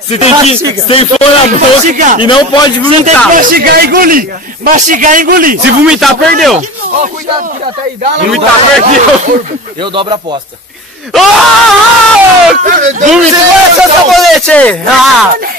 Você tem que pôr na boca e não pode vomitar. Você tem que mastigar e engolir. Mastigar e engolir. Se vomitar, perdeu. Ó, cuidado, que até aí dá. Vomitar, perdeu. Eu dobro a aposta. Segura seu sabonete aí!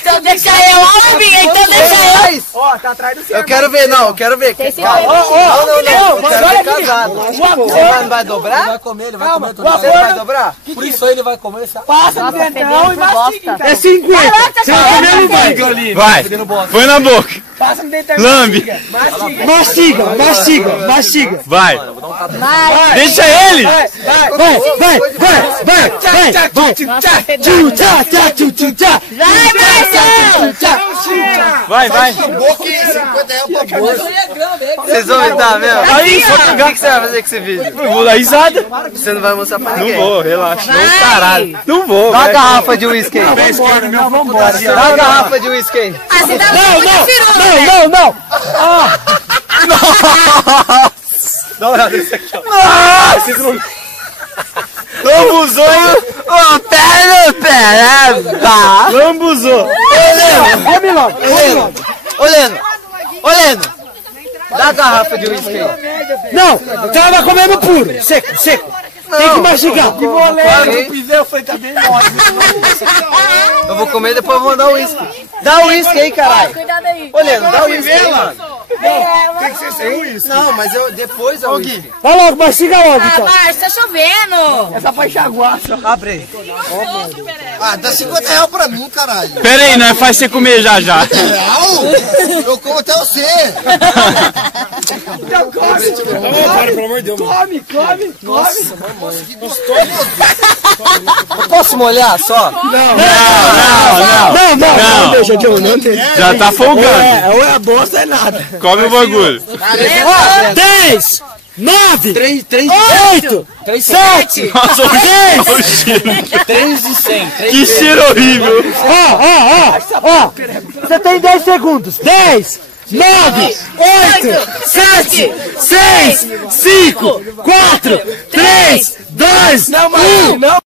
Então deixa eu, Albinha, então deixa eu. Ó, tá atrás do seu. Eu quero ver, não, eu quero ver. Tem esse Não, eu quero ver casado. Você não vai dobrar? Ele vai comer, ele vai comer tudo. Você não vai dobrar? Por isso aí ele vai comer. Passa no dentão e mastiga. É 50. Você vai comer ou não vai? Vai, põe na boca. Passa no dentão e Lambe. Mastiga, mastiga, mastiga. Vai. Vai. Deixa ele. Vai. Vai, vai. Vocês vão entrar mesmo? Aí, O que você vai fazer com esse vídeo? eu vou dar risada. Você não vai mostrar pra Não ninguém. vou, relaxa. Vai. Não, caralho. Não vou, Dá a vai. garrafa de uísque aí. Dá a garrafa de uísque aí. Ah, você dá muita firula, né? Não. Dá uma olhada nesse aqui, ó. Vocês não... Lambuzou. Lambuzou. Come logo. Olhando. Dá a garrafa de uísque aí. Não, tava comendo puro. Seco. Tem que mastigar. Que eu vou comer e depois eu vou dar o uísque. Dá o uísque aí, caralho. Cuidado aí. Olhando, dá o uísque aí, mano. Tem que ser sem isso. Não, mas eu depois eu uísque. Vai logo, mastiga logo Ah, então. Márcio, tá chovendo. Essa foi jaguaça. Abre aí. Ah, dá 50 reais pra mim, caralho. Pera aí, nós faz você comer já. Real? Eu como até você. Então come. Pelo amor de Deus. Come. Que gostoso. Eu posso molhar só? Não. Deixa que eu não tenho. Já tá folgando. Ou é bosta, é nada. Come o bagulho. 10, 9, 8, 7, Nossa, o cheiro. 3 de 100. Que cheiro horrível. Ó. Você tem 10 segundos. 10, 9, 8, 7, 6, 5, 4, 3, 2, 1.